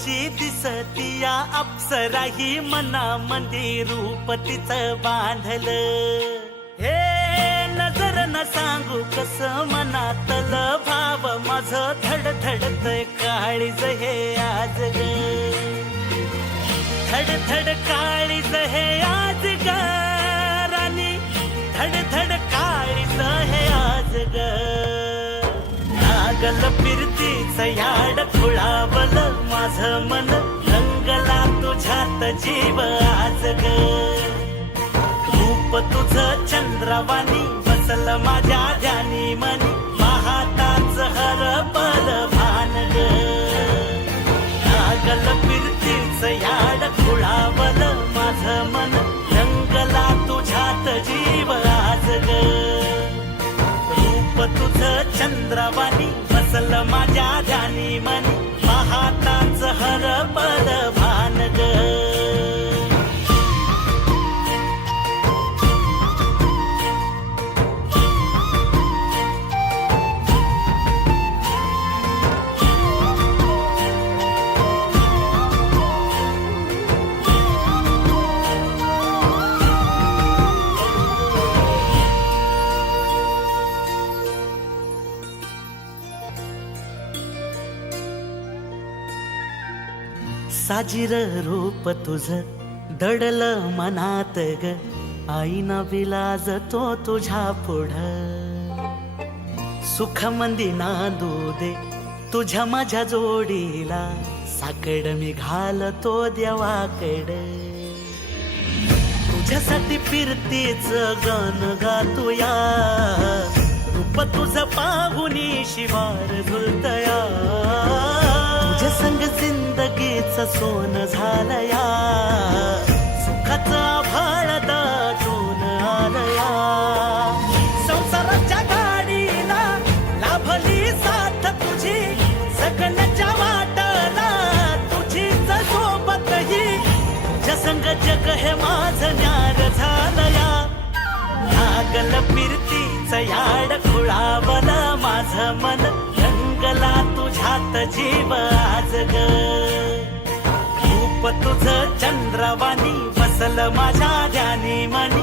कशी दिसतीया अप्सरा ही मनामध्ये रूप तिचं बांधलं. हे नजर न सांगू कस मनातलं भाव माझं धडधडतय काळीज हे आज ग. धडधड काळीज हे आज ग राणी, धडधड काळीज हे आज ग. नागल फिरतीच याड खुळावलं माझं मन, रंगला तुझ्यात जीव आज ग. रूप तुझं चंद्रवाणी बसलं माझ्या ध्यानी मनी, पाहताच हरपल भान ग. नागल फिरतीच याड खुळावलं माझं मन, रंगला तुझ्यात जीव आज ग. रूप तुझं चंद्रवाणी बसलं माझ्या ध्यानी मनी, पाहताच हरपल भान ग. साजिर रूप तुझं दडलं मनात ग, आईना विलाज तो तुझ्या पुढं. सुख मंदी नांदू दे तुझ्या माझ्या जोडीला, साकड मी घालतो देवाकड. तुझ्यासाठी फिरतीच गान गातोया, रूप तुझं पाहुनी शिवार झुलतया. तुझ्या संग जिंदगीच सोन झालया, सुखाचं आभाळ दाटून आलया. संसाराच्या गाडीला लाभली साथ तुझी, सगळ्याच्या वाटला तुझीच सोबत ही. तुझ्या संग जग हे माझं न्यार झालया. नागल फिरतीच याड खुळावलं माझं मन, रंगला तुझ्यात जीव आज ग. रूप तुझं चंद्रवाणी बसलं माझ्या ध्यानी मनी,